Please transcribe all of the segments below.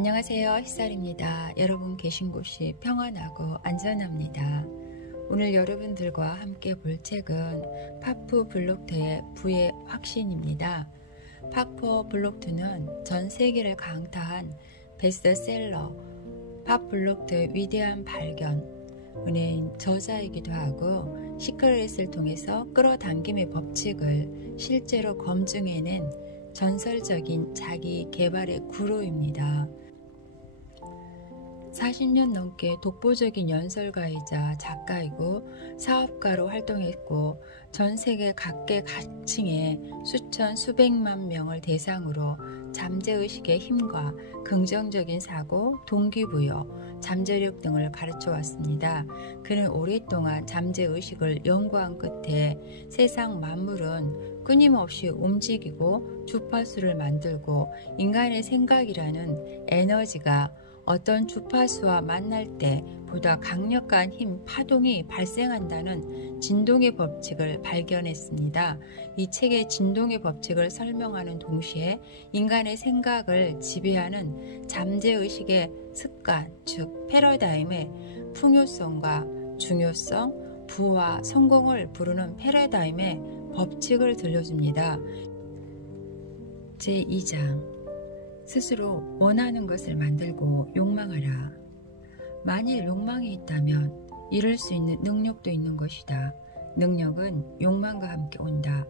안녕하세요. 햇살입니다. 여러분 계신 곳이 평안하고 안전합니다. 오늘 여러분들과 함께 볼 책은 파프 블록트의 부의 확신입니다. 파프 블록트는 전 세계를 강타한 베스트셀러 팝 블록트의 위대한 발견, 은혜인 저자이기도 하고 시크릿을 통해서 끌어당김의 법칙을 실제로 검증해낸 전설적인 자기 개발의 구루입니다. 40년 넘게 독보적인 연설가이자 작가이고 사업가로 활동했고 전 세계 각계각층의 수천 수백만 명을 대상으로 잠재의식의 힘과 긍정적인 사고, 동기부여, 잠재력 등을 가르쳐 왔습니다. 그는 오랫동안 잠재의식을 연구한 끝에 세상 만물은 끊임없이 움직이고 주파수를 만들고 인간의 생각이라는 에너지가 어떤 주파수와 만날 때 보다 강력한 힘, 파동이 발생한다는 진동의 법칙을 발견했습니다. 이 책의 진동의 법칙을 설명하는 동시에 인간의 생각을 지배하는 잠재의식의 습관, 즉 패러다임의 풍요성과 중요성, 부와 성공을 부르는 패러다임의 법칙을 들려줍니다. 제2장 스스로 원하는 것을 만들고 욕망하라. 만일 욕망이 있다면 이룰 수 있는 능력도 있는 것이다. 능력은 욕망과 함께 온다.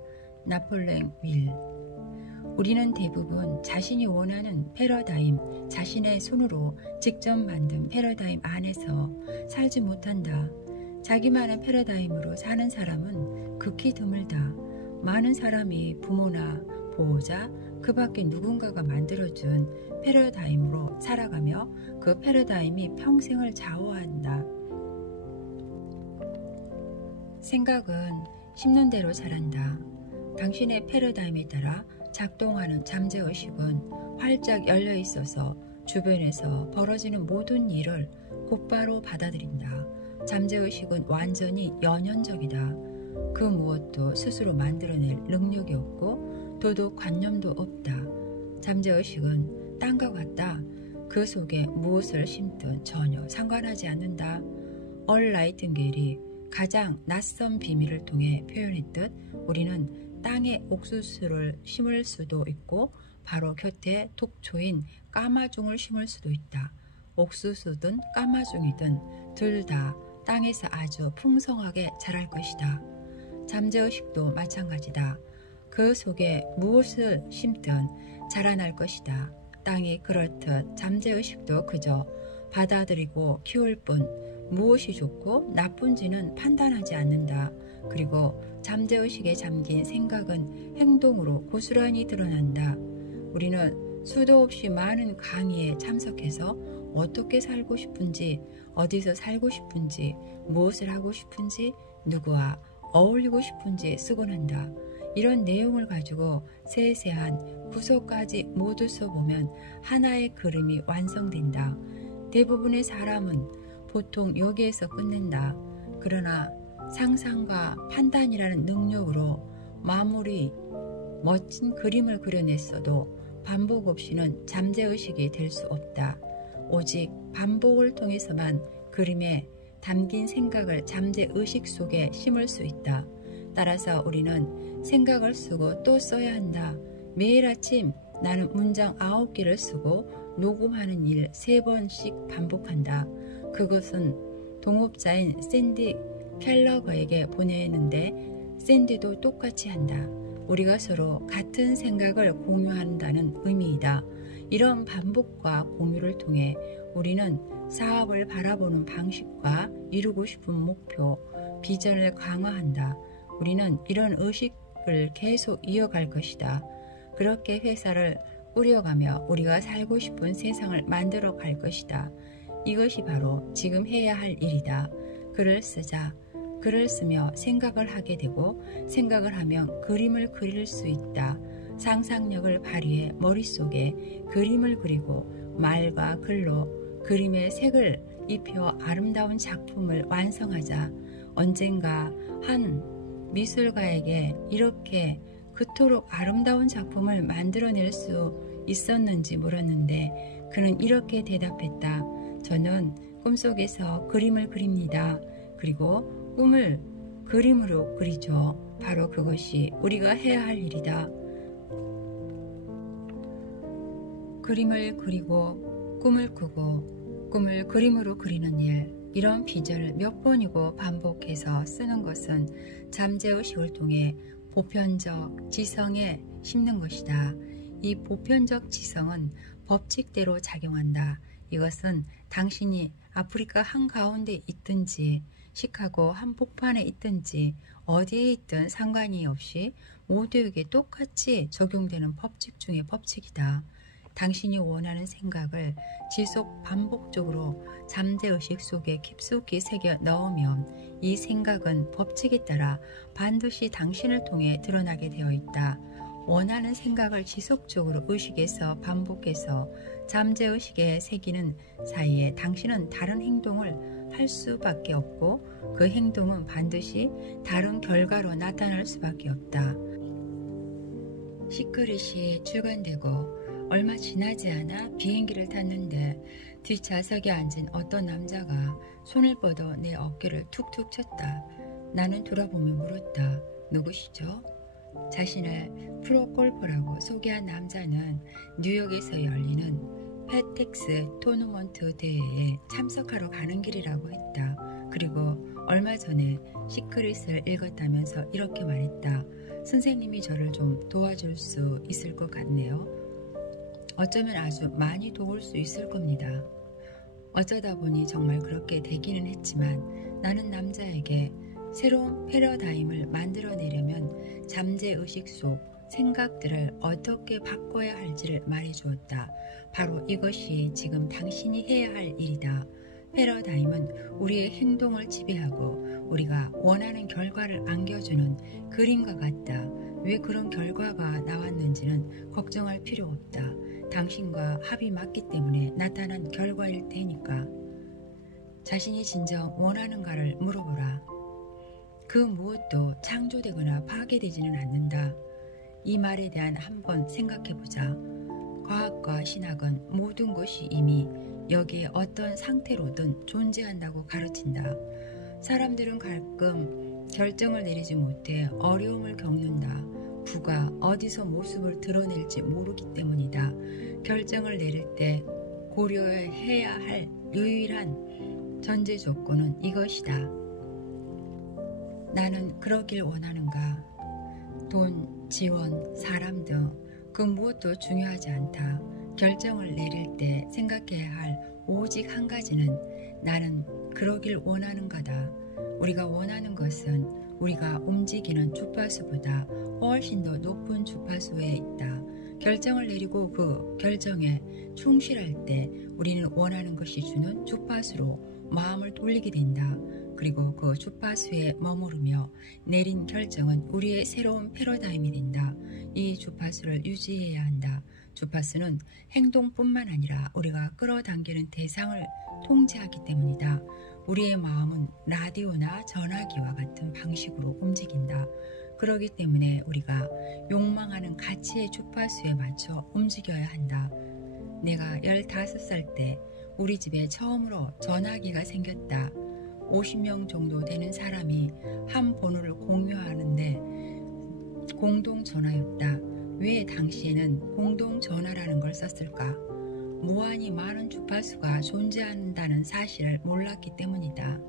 나폴레옹 힐. 우리는 대부분 자신이 원하는 패러다임, 자신의 손으로 직접 만든 패러다임 안에서 살지 못한다. 자기만의 패러다임으로 사는 사람은 극히 드물다. 많은 사람이 부모나 보호자, 그 밖에 누군가가 만들어준 패러다임으로 살아가며 그 패러다임이 평생을 좌우한다. 생각은 심는 대로 자란다. 당신의 패러다임에 따라 작동하는 잠재의식은 활짝 열려 있어서 주변에서 벌어지는 모든 일을 곧바로 받아들인다. 잠재의식은 완전히 연연적이다. 그 무엇도 스스로 만들어낼 능력이 없고 도덕관념도 없다. 잠재의식은 땅과 같다. 그 속에 무엇을 심든 전혀 상관하지 않는다. 얼 나이팅게일이 가장 낯선 비밀을 통해 표현했듯 우리는 땅에 옥수수를 심을 수도 있고 바로 곁에 독초인 까마종을 심을 수도 있다. 옥수수든 까마종이든 둘 다 땅에서 아주 풍성하게 자랄 것이다. 잠재의식도 마찬가지다. 그 속에 무엇을 심든 자라날 것이다. 땅이 그렇듯 잠재의식도 그저 받아들이고 키울 뿐 무엇이 좋고 나쁜지는 판단하지 않는다. 그리고 잠재의식에 잠긴 생각은 행동으로 고스란히 드러난다. 우리는 수도 없이 많은 강의에 참석해서 어떻게 살고 싶은지, 어디서 살고 싶은지, 무엇을 하고 싶은지, 누구와 어울리고 싶은지 쓰곤 한다. 이런 내용을 가지고 세세한 구석까지 모두 써보면 하나의 그림이 완성된다. 대부분의 사람은 보통 여기에서 끝낸다. 그러나 상상과 판단이라는 능력으로 마무리 멋진 그림을 그려냈어도 반복 없이는 잠재의식이 될 수 없다. 오직 반복을 통해서만 그림에 담긴 생각을 잠재의식 속에 심을 수 있다. 따라서 우리는 생각을 쓰고 또 써야 한다. 매일 아침 나는 문장 9개를 쓰고 녹음하는 일 3번씩 반복한다. 그것은 동업자인 샌디 켈러거에게 보내는데 샌디도 똑같이 한다. 우리가 서로 같은 생각을 공유한다는 의미이다. 이런 반복과 공유를 통해 우리는 사업을 바라보는 방식과 이루고 싶은 목표, 비전을 강화한다. 우리는 이런 의식을 계속 이어갈 것이다. 그렇게 회사를 꾸려가며 우리가 살고 싶은 세상을 만들어 갈 것이다. 이것이 바로 지금 해야 할 일이다. 글을 쓰자. 글을 쓰며 생각을 하게 되고 생각을 하면 그림을 그릴 수 있다. 상상력을 발휘해 머릿속에 그림을 그리고 말과 글로 그림의 색을 입혀 아름다운 작품을 완성하자. 언젠가 한 미술가에게 이렇게 그토록 아름다운 작품을 만들어낼 수 있었는지 물었는데 그는 이렇게 대답했다. 저는 꿈속에서 그림을 그립니다. 그리고 꿈을 그림으로 그리죠. 바로 그것이 우리가 해야 할 일이다. 그림을 그리고 꿈을 꾸고 꿈을 그림으로 그리는 일, 이런 비전을 몇 번이고 반복해서 쓰는 것은 잠재의식을 통해 보편적 지성에 심는 것이다. 이 보편적 지성은 법칙대로 작용한다. 이것은 당신이 아프리카 한가운데 있든지 시카고 한복판에 있든지 어디에 있든 상관이 없이 모두에게 똑같이 적용되는 법칙 중의 법칙이다. 당신이 원하는 생각을 지속 반복적으로 잠재의식 속에 깊숙이 새겨 넣으면 이 생각은 법칙에 따라 반드시 당신을 통해 드러나게 되어 있다. 원하는 생각을 지속적으로 의식에서 반복해서 잠재의식에 새기는 사이에 당신은 다른 행동을 할 수밖에 없고 그 행동은 반드시 다른 결과로 나타날 수밖에 없다. 시크릿이 출간되고 얼마 지나지 않아 비행기를 탔는데 뒷좌석에 앉은 어떤 남자가 손을 뻗어 내 어깨를 툭툭 쳤다. 나는 돌아보며 물었다. 누구시죠? 자신을 프로골퍼라고 소개한 남자는 뉴욕에서 열리는 패텍스 토너먼트 대회에 참석하러 가는 길이라고 했다. 그리고 얼마 전에 시크릿을 읽었다면서 이렇게 말했다. 선생님이 저를 좀 도와줄 수 있을 것 같네요. 어쩌면 아주 많이 도울 수 있을 겁니다. 어쩌다 보니 정말 그렇게 되기는 했지만 나는 남자에게 새로운 패러다임을 만들어내려면 잠재의식 속 생각들을 어떻게 바꿔야 할지를 말해주었다. 바로 이것이 지금 당신이 해야 할 일이다. 패러다임은 우리의 행동을 지배하고 우리가 원하는 결과를 안겨주는 그림과 같다. 왜 그런 결과가 나왔는지는 걱정할 필요 없다. 당신과 합이 맞기 때문에 나타난 결과일 테니까. 자신이 진정 원하는가를 물어보라. 그 무엇도 창조되거나 파괴되지는 않는다. 이 말에 대한 한번 생각해보자. 과학과 신학은 모든 것이 이미 여기에 어떤 상태로든 존재한다고 가르친다. 사람들은 가끔 결정을 내리지 못해 어려움을 겪는다. 부가 어디서 모습을 드러낼지 모르기 때문이다. 결정을 내릴 때 고려해야 할 유일한 전제 조건은 이것이다. 나는 그러길 원하는가? 돈, 지원, 사람 등 그 무엇도 중요하지 않다. 결정을 내릴 때 생각해야 할 오직 한 가지는 나는 그러길 원하는가다. 우리가 원하는 것은 우리가 움직이는 주파수보다 훨씬 더 높은 주파수에 있다. 결정을 내리고 그 결정에 충실할 때 우리는 원하는 것이 주는 주파수로 마음을 돌리게 된다. 그리고 그 주파수에 머무르며 내린 결정은 우리의 새로운 패러다임이 된다. 이 주파수를 유지해야 한다. 주파수는 행동뿐만 아니라 우리가 끌어당기는 대상을 통제하기 때문이다. 우리의 마음은 라디오나 전화기와 같은 방식으로 움직인다. 그렇기 때문에 우리가 욕망하는 가치의 주파수에 맞춰 움직여야 한다. 내가 15살 때 우리 집에 처음으로 전화기가 생겼다. 50명 정도 되는 사람이 한 번호를 공유하는데 공동전화였다. 왜 당시에는 공동전화라는 걸 썼을까? 무한히 많은 주파수가 존재한다는 사실을 몰랐기 때문이다.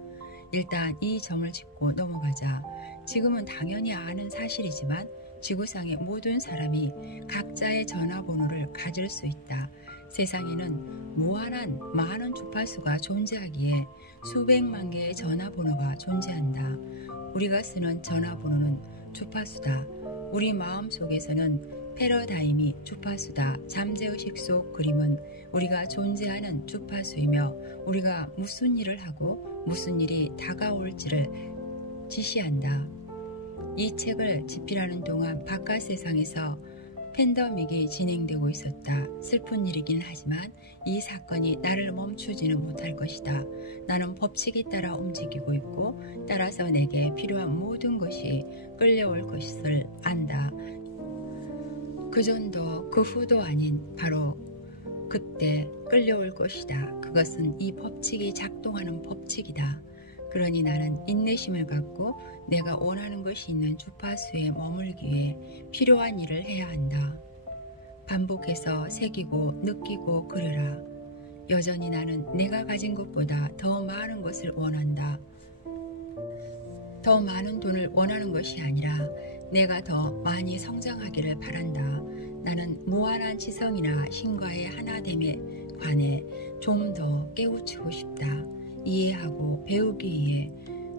일단 이 점을 짚고 넘어가자. 지금은 당연히 아는 사실이지만 지구상의 모든 사람이 각자의 전화번호를 가질 수 있다. 세상에는 무한한 많은 주파수가 존재하기에 수백만 개의 전화번호가 존재한다. 우리가 쓰는 전화번호는 주파수다. 우리 마음속에서는 패러다임이 주파수다. 잠재의식 속 그림은 우리가 존재하는 주파수이며 우리가 무슨 일을 하고 무슨 일이 다가올지를 지시한다. 이 책을 집필하는 동안 바깥 세상에서 팬데믹이 진행되고 있었다. 슬픈 일이긴 하지만 이 사건이 나를 멈추지는 못할 것이다. 나는 법칙에 따라 움직이고 있고 따라서 내게 필요한 모든 것이 끌려올 것을 안다. 그 전도 그 후도 아닌 바로 그때 끌려올 것이다. 그것은 이 법칙이 작동하는 법칙이다. 그러니 나는 인내심을 갖고 내가 원하는 것이 있는 주파수에 머물기 위해 필요한 일을 해야 한다. 반복해서 새기고 느끼고 그려라. 여전히 나는 내가 가진 것보다 더 많은 것을 원한다. 더 많은 돈을 원하는 것이 아니라 내가 더 많이 성장하기를 바란다. 나는 무한한 지성이나 신과의 하나됨에 관해 좀 더 깨우치고 싶다. 이해하고 배우기 위해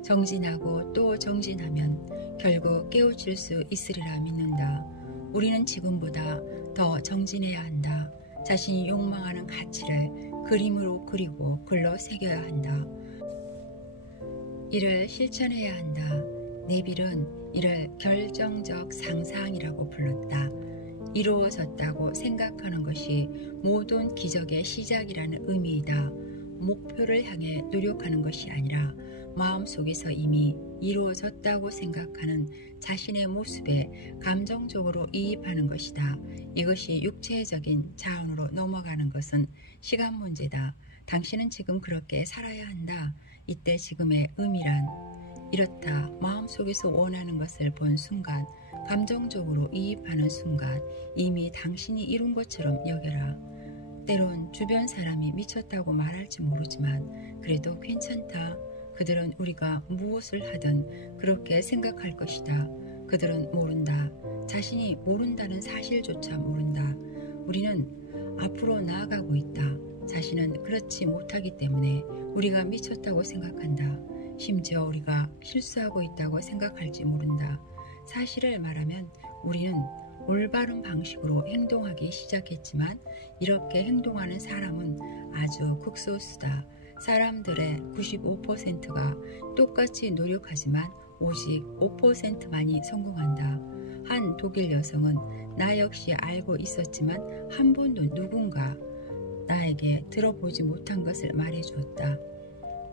정진하고 또 정진하면 결국 깨우칠 수 있으리라 믿는다. 우리는 지금보다 더 정진해야 한다. 자신이 욕망하는 가치를 그림으로 그리고 글로 새겨야 한다. 이를 실천해야 한다. 네빌은 이를 결정적 상상이라고 불렀다. 이루어졌다고 생각하는 것이 모든 기적의 시작이라는 의미이다. 목표를 향해 노력하는 것이 아니라 마음속에서 이미 이루어졌다고 생각하는 자신의 모습에 감정적으로 이입하는 것이다. 이것이 육체적인 자원으로 넘어가는 것은 시간 문제다. 당신은 지금 그렇게 살아야 한다. 이때 지금의 의미란 이렇다. 마음속에서 원하는 것을 본 순간, 감정적으로 이입하는 순간 이미 당신이 이룬 것처럼 여겨라. 때론 주변 사람이 미쳤다고 말할지 모르지만 그래도 괜찮다. 그들은 우리가 무엇을 하든 그렇게 생각할 것이다. 그들은 모른다. 자신이 모른다는 사실조차 모른다. 우리는 앞으로 나아가고 있다. 자신은 그렇지 못하기 때문에 우리가 미쳤다고 생각한다. 심지어 우리가 실수하고 있다고 생각할지 모른다. 사실을 말하면 우리는 올바른 방식으로 행동하기 시작했지만 이렇게 행동하는 사람은 아주 극소수다. 사람들의 95%가 똑같이 노력하지만 오직 5%만이 성공한다. 한 독일 여성은 나 역시 알고 있었지만 한 번도 누군가 나에게 들어보지 못한 것을 말해주었다.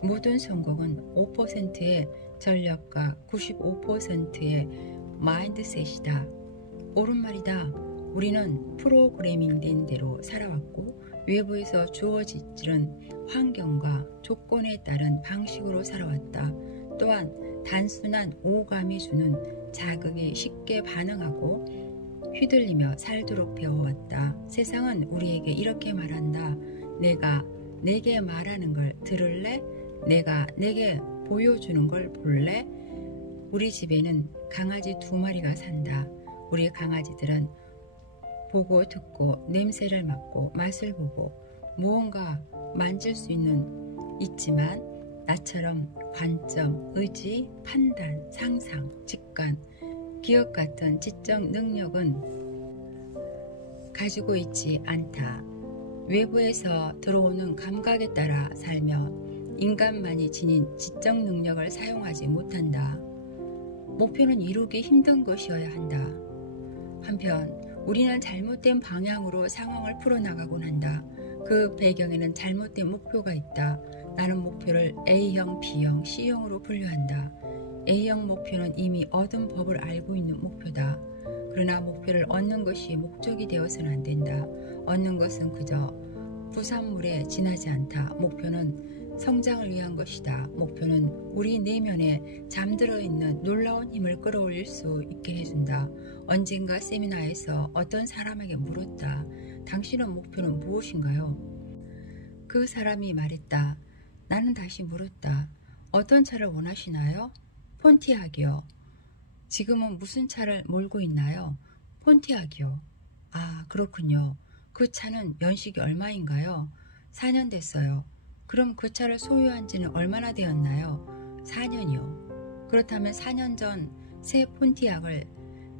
모든 성공은 5%의 전력과 95%의 마인드셋이다. 옳은 말이다. 우리는 프로그래밍된 대로 살아왔고 외부에서 주어지는 환경과 조건에 따른 방식으로 살아왔다. 또한 단순한 오감이 주는 자극에 쉽게 반응하고 휘둘리며 살도록 배워왔다. 세상은 우리에게 이렇게 말한다. 내가 내게 말하는 걸 들을래? 내가 내게 보여주는 걸 볼래? 우리 집에는 강아지 2마리가 산다. 우리 강아지들은 보고 듣고 냄새를 맡고 맛을 보고 무언가 만질 수 있지만 나처럼 관점, 의지, 판단, 상상, 직관, 기억 같은 지적 능력은 가지고 있지 않다. 외부에서 들어오는 감각에 따라 살며 인간만이 지닌 지적 능력을 사용하지 못한다. 목표는 이루기 힘든 것이어야 한다. 한편 우리는 잘못된 방향으로 상황을 풀어나가곤 한다. 그 배경에는 잘못된 목표가 있다. 나는 목표를 A형, B형, C형으로 분류한다. A형 목표는 이미 얻은 법을 알고 있는 목표다. 그러나 목표를 얻는 것이 목적이 되어서는 안 된다. 얻는 것은 그저 부산물에 지나지 않다. 목표는 성장을 위한 것이다. 목표는 우리 내면에 잠들어 있는 놀라운 힘을 끌어올릴 수 있게 해준다. 언젠가 세미나에서 어떤 사람에게 물었다. 당신의 목표는 무엇인가요? 그 사람이 말했다. 나는 다시 물었다. 어떤 차를 원하시나요? 폰티악이요. 지금은 무슨 차를 몰고 있나요? 폰티악이요. 아, 그렇군요. 그 차는 연식이 얼마인가요? 4년 됐어요. 그럼 그 차를 소유한 지는 얼마나 되었나요? 4년이요. 그렇다면 4년 전 새 폰티악을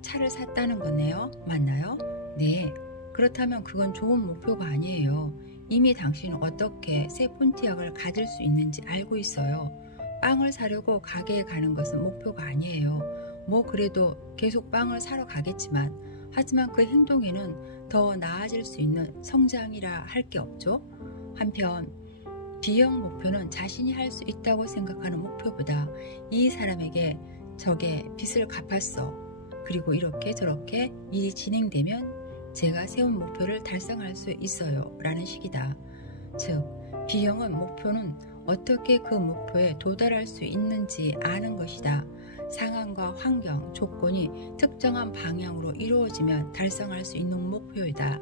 차를 샀다는 거네요. 맞나요? 네. 그렇다면 그건 좋은 목표가 아니에요. 이미 당신은 어떻게 새 폰티악을 가질 수 있는지 알고 있어요. 빵을 사려고 가게에 가는 것은 목표가 아니에요. 뭐 그래도 계속 빵을 사러 가겠지만 하지만 그 행동에는 더 나아질 수 있는 성장이라 할 게 없죠. 한편 B형 목표는 자신이 할 수 있다고 생각하는 목표보다 이 사람에게 적의 빚을 갚았어. 그리고 이렇게 저렇게 일이 진행되면 제가 세운 목표를 달성할 수 있어요 라는 식이다. 즉, 비형은 목표는 어떻게 그 목표에 도달할 수 있는지 아는 것이다. 상황과 환경, 조건이 특정한 방향으로 이루어지면 달성할 수 있는 목표이다.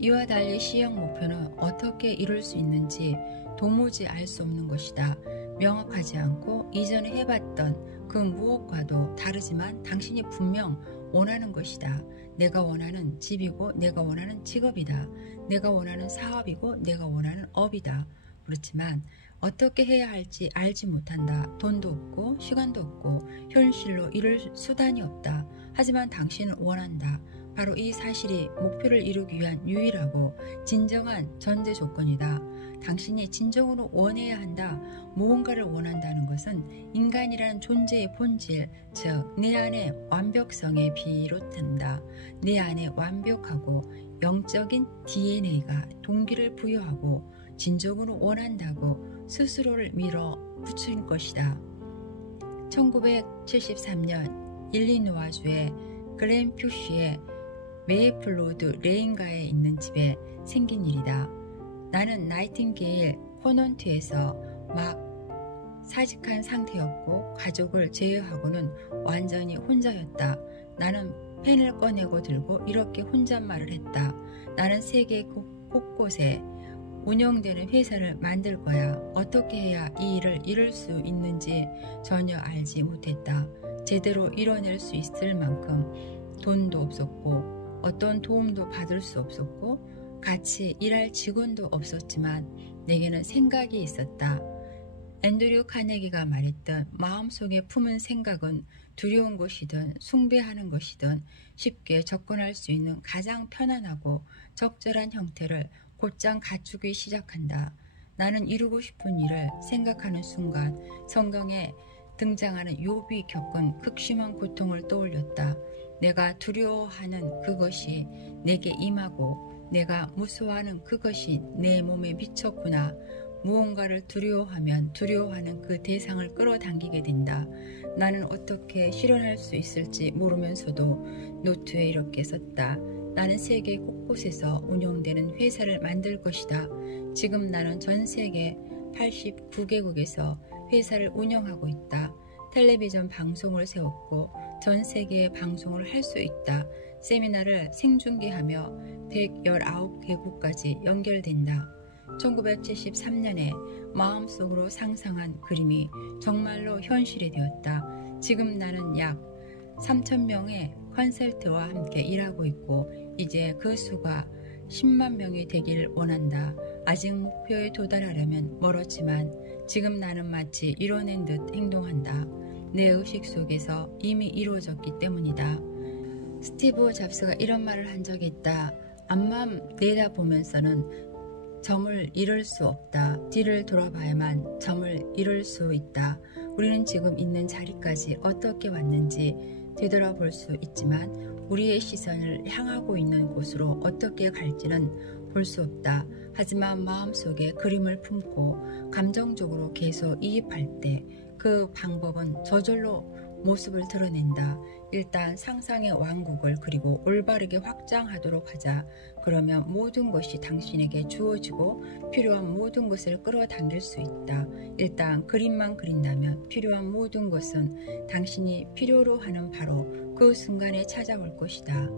이와 달리 C형 목표는 어떻게 이룰 수 있는지 도무지 알 수 없는 것이다. 명확하지 않고 이전에 해봤던 그 무엇과도 다르지만 당신이 분명 원하는 것이다. 내가 원하는 집이고 내가 원하는 직업이다. 내가 원하는 사업이고 내가 원하는 업이다. 그렇지만 어떻게 해야 할지 알지 못한다. 돈도 없고 시간도 없고 현실로 이룰 수단이 없다. 하지만 당신은 원한다. 바로 이 사실이 목표를 이루기 위한 유일하고 진정한 전제 조건이다. 당신이 진정으로 원해야 한다. 무언가를 원한다는 것은 인간이라는 존재의 본질, 즉 내 안의 완벽성에 비롯한다. 내 안에 완벽하고 영적인 DNA가 동기를 부여하고 진정으로 원한다고 스스로를 밀어붙일 것이다. 1973년 일리노아주의 글렌퓨시의 메이플로드 레인가에 있는 집에 생긴 일이다. 나는 나이팅게일 코넌트에서 막 사직한 상태였고 가족을 제외하고는 완전히 혼자였다. 나는 펜을 꺼내고 들고 이렇게 혼잣말을 했다. 나는 세계 곳곳에 운영되는 회사를 만들 거야. 어떻게 해야 이 일을 이룰 수 있는지 전혀 알지 못했다. 제대로 이뤄낼 수 있을 만큼 돈도 없었고 어떤 도움도 받을 수 없었고 같이 일할 직원도 없었지만 내게는 생각이 있었다. 앤드류 카네기가 말했던 마음속에 품은 생각은 두려운 것이든 숭배하는 것이든 쉽게 접근할 수 있는 가장 편안하고 적절한 형태를 곧장 갖추기 시작한다. 나는 이루고 싶은 일을 생각하는 순간 성경에 등장하는 욥이 겪은 극심한 고통을 떠올렸다. 내가 두려워하는 그것이 내게 임하고 내가 무서워하는 그것이 내 몸에 미쳤구나. 무언가를 두려워하면 두려워하는 그 대상을 끌어당기게 된다. 나는 어떻게 실현할 수 있을지 모르면서도 노트에 이렇게 썼다. 나는 세계 곳곳에서 운영되는 회사를 만들 것이다. 지금 나는 전 세계 89개국에서 회사를 운영하고 있다. 텔레비전 방송을 세웠고 전 세계의 방송을 할 수 있다. 세미나를 생중계하며 119개국까지 연결된다. 1973년에 마음속으로 상상한 그림이 정말로 현실이 되었다. 지금 나는 약 3,000명의 컨설트와 함께 일하고 있고 이제 그 수가 10만 명이 되기를 원한다. 아직 목표에 도달하려면 멀었지만 지금 나는 마치 이뤄낸 듯 행동한다. 내 의식 속에서 이미 이루어졌기 때문이다. 스티브 잡스가 이런 말을 한 적이 있다. 앞만 내다보면서는 점을 잃을 수 없다. 뒤를 돌아봐야만 점을 잃을 수 있다. 우리는 지금 있는 자리까지 어떻게 왔는지 되돌아볼 수 있지만 우리의 시선을 향하고 있는 곳으로 어떻게 갈지는 볼 수 없다. 하지만 마음속에 그림을 품고 감정적으로 계속 이입할 때 그 방법은 저절로 모습을 드러낸다. 일단 상상의 왕국을 그리고 올바르게 확장하도록 하자. 그러면 모든 것이 당신에게 주어지고 필요한 모든 것을 끌어당길 수 있다. 일단 그림만 그린다면 필요한 모든 것은 당신이 필요로 하는 바로 그 순간에 찾아올 것이다.